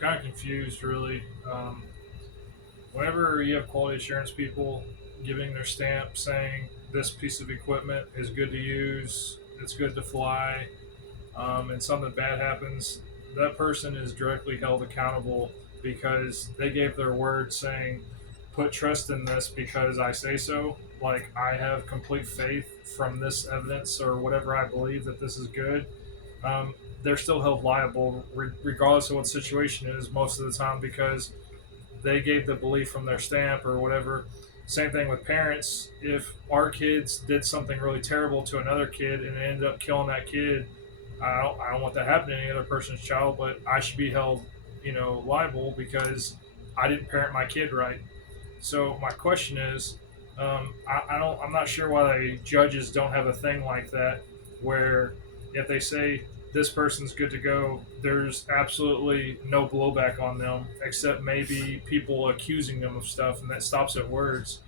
kind of confused, really. Whenever you have quality assurance people giving their stamp saying this piece of equipment is good to use, it's good to fly, and something bad happens, that person is directly held accountable because they gave their word saying, put trust in this because I say so. Like, I have complete faith from this evidence or whatever I believe that this is good. um, they're still held liable regardless of what the situation is most of the time because they gave the belief from their stamp or whatever. Same thing with parents. If our kids did something really terrible to another kid and it ended up killing that kid, I don't want that happening to any other person's child, but I should be held, liable because I didn't parent my kid right. So my question is, I'm not sure why the judges don't have a thing like that, where if they say this person's good to go, there's absolutely no blowback on them, except maybe people accusing them of stuff, and that stops at words.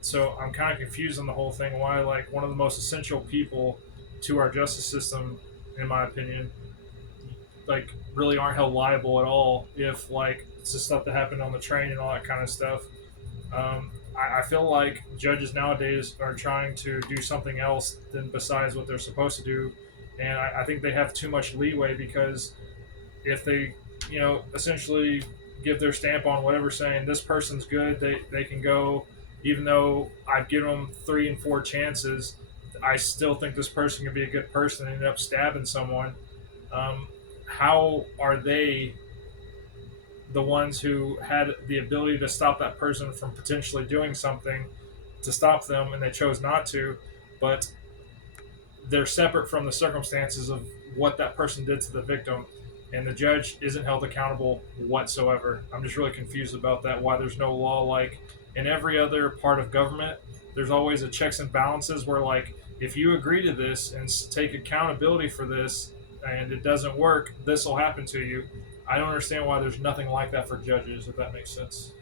So I'm kind of confused on the whole thing. Why, like, one of the most essential people to our justice system, in my opinion, like really aren't held liable at all if like it's the stuff that happened on the train and all that kind of stuff. I feel like judges nowadays are trying to do something else than besides what they're supposed to do, and I think they have too much leeway because if they, essentially give their stamp on whatever saying this person's good, they can go, even though I've given them 3 and 4 chances, I still think this person can be a good person and end up stabbing someone. How are they the ones who had the ability to stop that person from potentially doing something to stop them and they chose not to, but they're separate from the circumstances of what that person did to the victim, and the judge isn't held accountable whatsoever. I'm just really confused about that, why there's no law like in every other part of government. There's always a checks and balances where, like, if you agree to this and take accountability for this and it doesn't work, this will happen to you. I don't understand why there's nothing like that for judges, if that makes sense.